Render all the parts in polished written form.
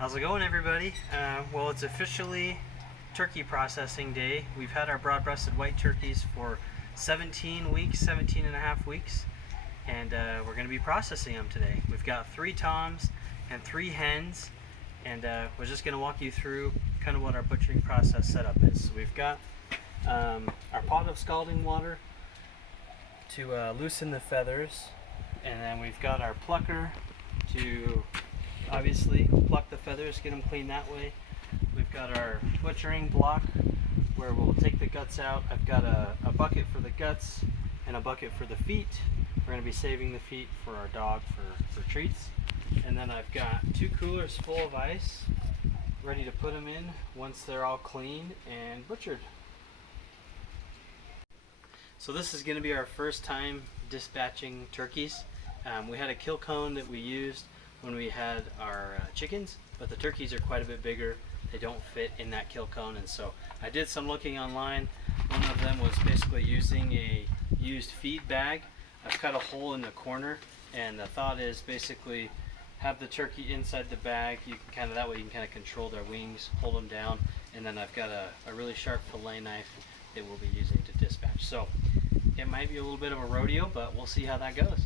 How's it going, everybody? Well, it's officially turkey processing day. We've had our broad-breasted white turkeys for 17 weeks, 17 and a half weeks, and we're going to be processing them today. We've got 3 toms and 3 hens, and we're just going to walk you through kind of what our butchering process setup is. So we've got our pot of scalding water to loosen the feathers, and then we've got our plucker to obviously pluck the feathers, get them clean that way. We've got our butchering block where we'll take the guts out. I've got a bucket for the guts and a bucket for the feet. We're going to be saving the feet for our dog for treats. And then I've got 2 coolers full of ice ready to put them in once they're all clean and butchered. So this is going to be our first time dispatching turkeys. We had a kill cone that we used when we had our chickens, but the turkeys are quite a bit bigger. They don't fit in that kill cone, and so I did some looking online. One of them was basically using a used feed bag. I've cut a hole in the corner, and the thought is basically have the turkey inside the bag. You can kind of, that way you can kind of control their wings, hold them down, and then I've got a really sharp fillet knife that we'll be using to dispatch. So it might be a little bit of a rodeo, but we'll see how that goes.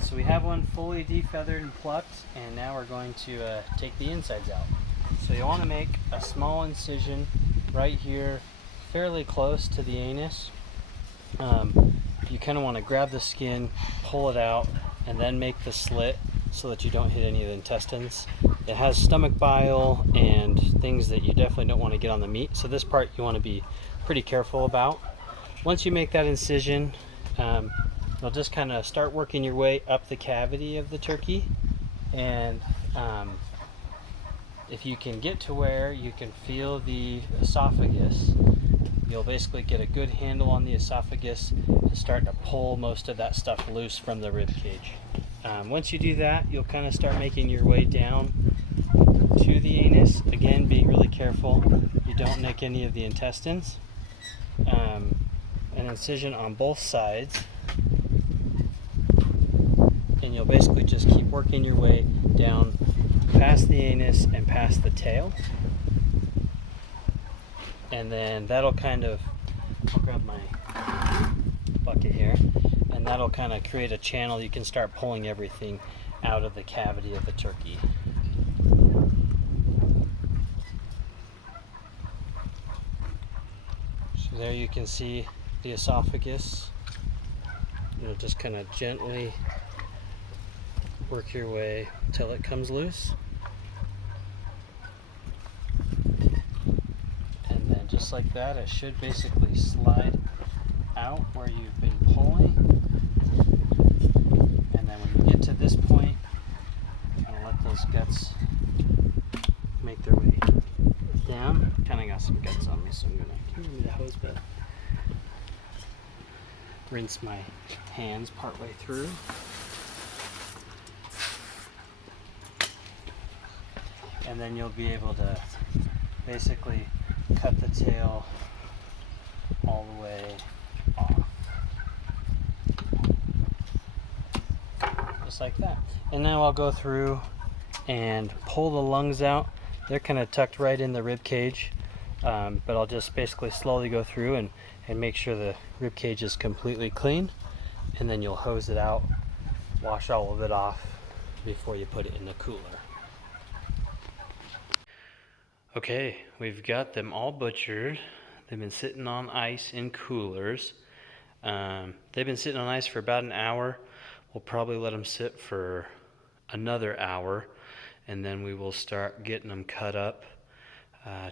So we have one fully defeathered and plucked, and now we're going to take the insides out. So you want to make a small incision right here, fairly close to the anus. You kind of want to grab the skin, pull it out, and then make the slit so that you don't hit any of the intestines. It has stomach bile and things that you definitely don't want to get on the meat, so this part you want to be pretty careful about. Once you make that incision, you'll just kind of start working your way up the cavity of the turkey, and if you can get to where you can feel the esophagus, you'll basically get a good handle on the esophagus and start to pull most of that stuff loose from the rib cage. Once you do that, you'll kind of start making your way down to the anus, again being really careful you don't nick any of the intestines. An incision on both sides, and you'll basically just keep working your way down past the anus and past the tail, and then that'll kind of, I'll grab my bucket here, and that'll kind of create a channel. You can start pulling everything out of the cavity of the turkey. So there you can see the esophagus. You'll just kind of gently work your way until it comes loose. And then just like that, it should basically slide out where you've been pulling. And then when you get to this point, kind of let those guts make their way down. Kind of got some guts on me, so I'm gonna give me the hose, but rinse my hands partway through. And then you'll be able to basically cut the tail all the way off. Just like that. And now I'll go through and pull the lungs out. They're kind of tucked right in the rib cage, but I'll just basically slowly go through and make sure the rib cage is completely clean, and then you'll hose it out, wash all of it off before you put it in the cooler. Okay, we've got them all butchered. They've been sitting on ice in coolers. They've been sitting on ice for about an hour. We'll probably let them sit for another hour, and then we will start getting them cut up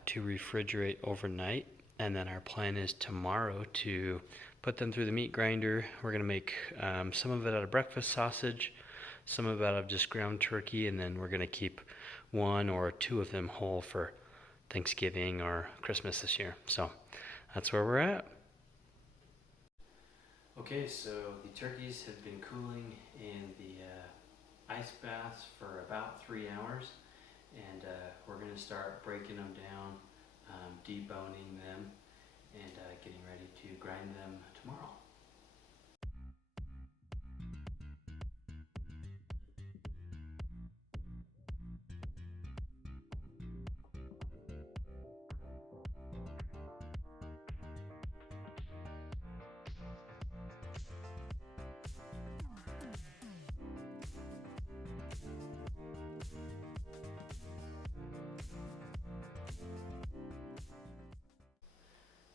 to refrigerate overnight. And then our plan is tomorrow to put them through the meat grinder. We're gonna make some of it out of breakfast sausage, some of it out of just ground turkey, and then we're gonna keep one or two of them whole for Thanksgiving or Christmas this year. So that's where we're at. Okay, so the turkeys have been cooling in the ice baths for about 3 hours, and we're going to start breaking them down, deboning them, and getting ready to grind them tomorrow.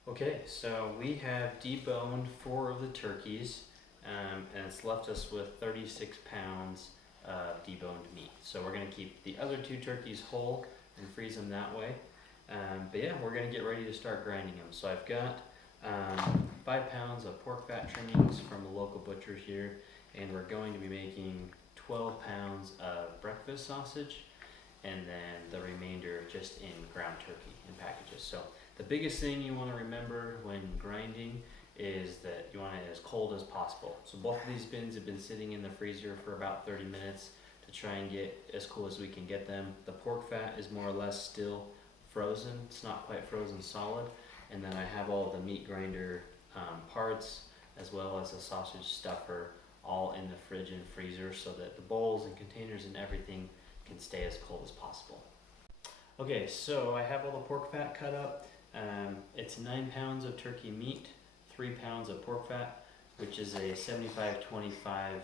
Okay, so we have deboned 4 of the turkeys, and it's left us with 36 pounds of deboned meat. So we're going to keep the other 2 turkeys whole and freeze them that way. But yeah, we're going to get ready to start grinding them. So I've got 5 pounds of pork fat trimmings from the local butcher here, and we're going to be making 12 pounds of breakfast sausage, and then the remainder just in ground turkey in packages. So the biggest thing you want to remember when grinding is that you want it as cold as possible. So both of these bins have been sitting in the freezer for about 30 minutes to try and get as cool as we can get them. The pork fat is more or less still frozen. It's not quite frozen solid. And then I have all the meat grinder parts as well as the sausage stuffer all in the fridge and freezer so that the bowls and containers and everything can stay as cold as possible. Okay, so I have all the pork fat cut up. It's 9 pounds of turkey meat, 3 pounds of pork fat, which is a 75-25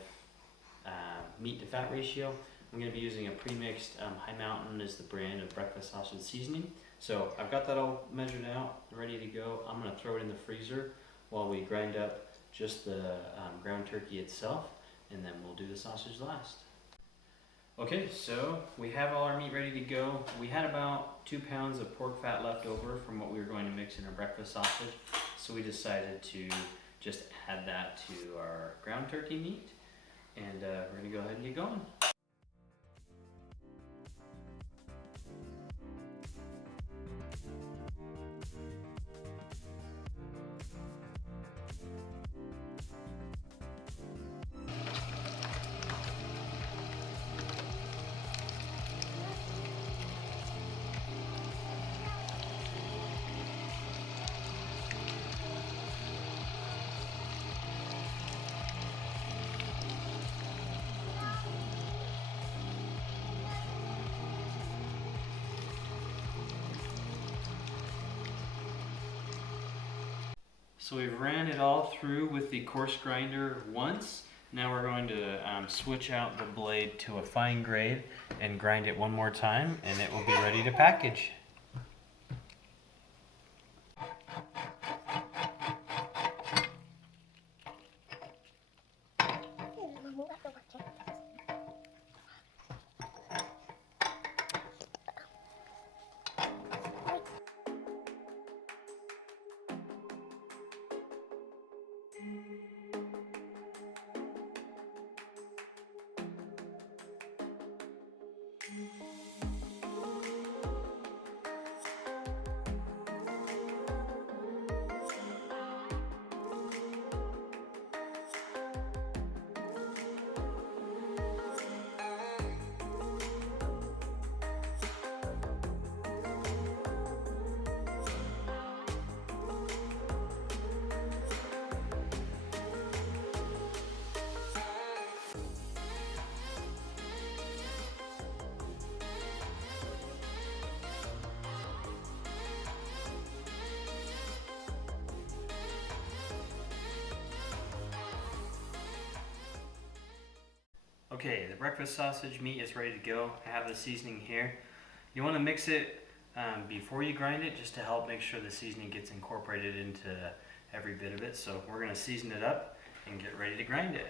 meat to fat ratio. I'm going to be using a pre-mixed High Mountain is the brand of breakfast sausage seasoning. So I've got that all measured out, ready to go. I'm going to throw it in the freezer while we grind up just the ground turkey itself, and then we'll do the sausage last. Okay, so we have all our meat ready to go. We had about 2 pounds of pork fat left over from what we were going to mix in our breakfast sausage, so we decided to just add that to our ground turkey meat, and we're going to go ahead and get going. So we've ran it all through with the coarse grinder once. Now we're going to switch out the blade to a fine grade and grind it one more time, and it will be ready to package. Okay, the breakfast sausage meat is ready to go. I have the seasoning here. You want to mix it before you grind it just to help make sure the seasoning gets incorporated into every bit of it. So we're going to season it up and get ready to grind it.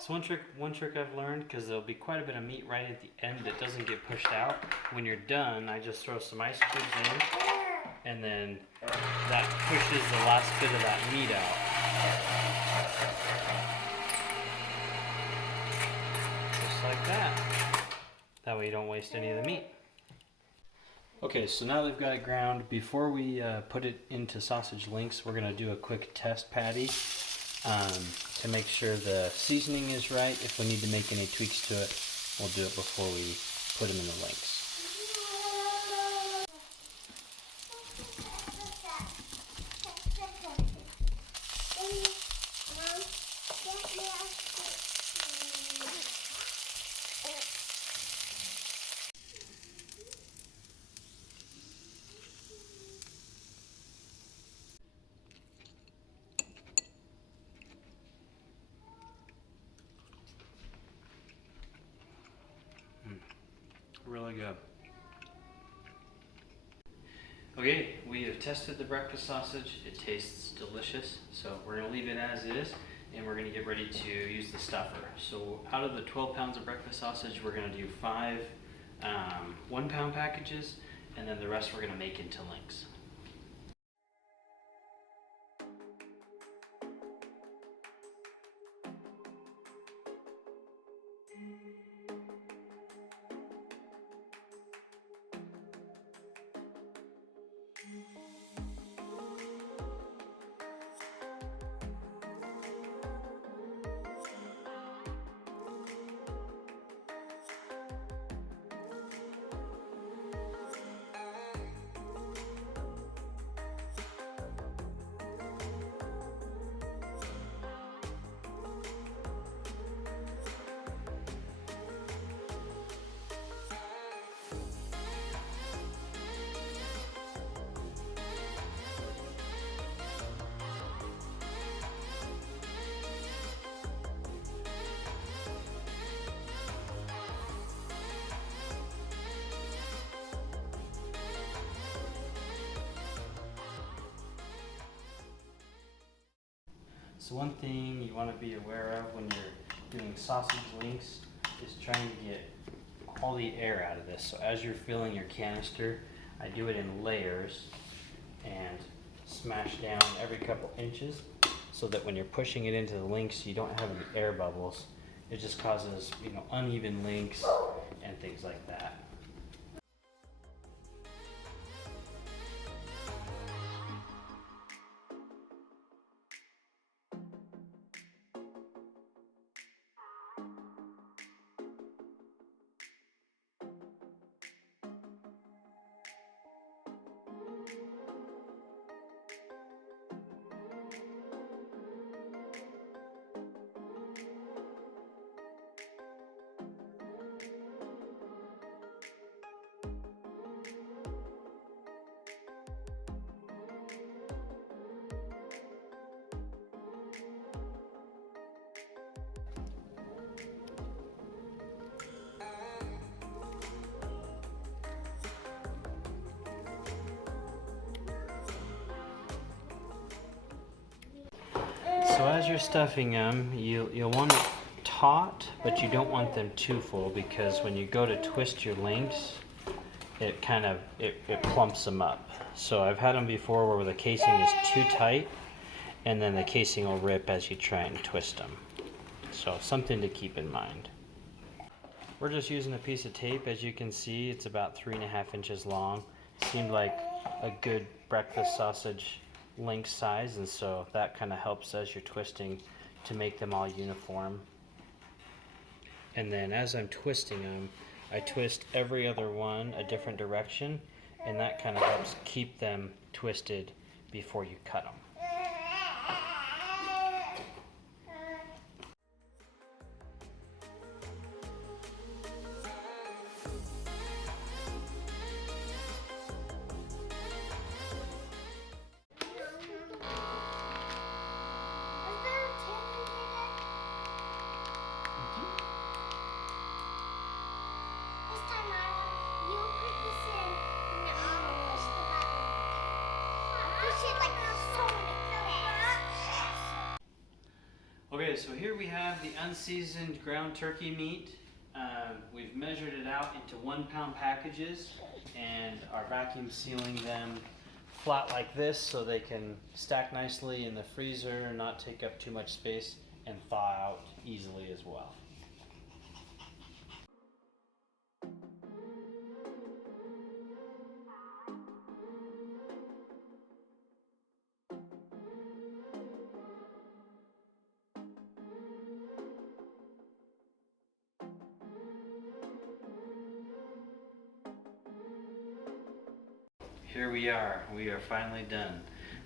So one trick I've learned, because there'll be quite a bit of meat right at the end that doesn't get pushed out. When you're done, I just throw some ice cubes in, and then that pushes the last bit of that meat out. Just like that. That way you don't waste any of the meat. Okay, so now they've got it ground. Before we put it into sausage links, we're going to do a quick test patty to make sure the seasoning is right. If we need to make any tweaks to it, we'll do it before we put them in the links. Really good. Okay, we have tested the breakfast sausage. It tastes delicious. So we're going to leave it as is, and we're going to get ready to use the stuffer. So out of the 12 pounds of breakfast sausage, we're going to do 5 1-pound packages, and then the rest we're going to make into links. So one thing you want to be aware of when you're doing sausage links is trying to get all the air out of this. So as you're filling your canister, I do it in layers and smash down every couple inches so that when you're pushing it into the links, you don't have any air bubbles. It just causes, uneven links and things like that. So as you're stuffing them, you'll want it taut, but you don't want them too full, because when you go to twist your links, it plumps them up. So I've had them before where the casing is too tight, and then the casing will rip as you try and twist them. So something to keep in mind. We're just using a piece of tape. As you can see, it's about 3.5 inches long. Seemed like a good breakfast sausage link size, and so that kind of helps as you're twisting to make them all uniform. And then as I'm twisting them, I twist every other one a different direction, and that kind of helps keep them twisted before you cut them. Push it like so. so here we have the unseasoned ground turkey meat. We've measured it out into 1 pound packages and are vacuum sealing them flat like this so they can stack nicely in the freezer, not take up too much space, and thaw out easily as well. Here we are finally done.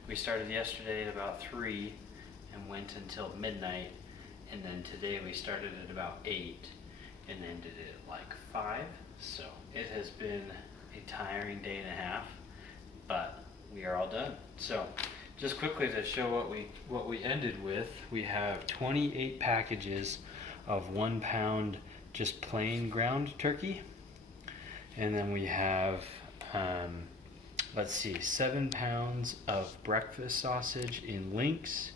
We started yesterday at about 3 and went until midnight, and then today we started at about 8 and ended at like 5. So it has been a tiring day and a half, but we are all done. So just quickly to show what we ended with, we have 28 packages of 1 pound just plain ground turkey, and then we have let's see, 7 pounds of breakfast sausage in links,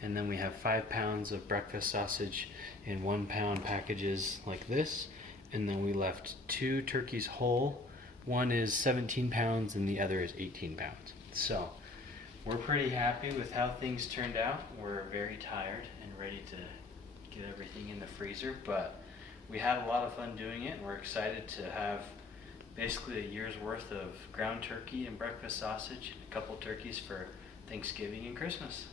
and then we have 5 pounds of breakfast sausage in 1 pound packages like this, and then we left 2 turkeys whole. One is 17 pounds and the other is 18 pounds. So we're pretty happy with how things turned out. We're very tired and ready to get everything in the freezer, but we had a lot of fun doing it, and we're excited to have basically a year's worth of ground turkey and breakfast sausage, and a couple turkeys for Thanksgiving and Christmas.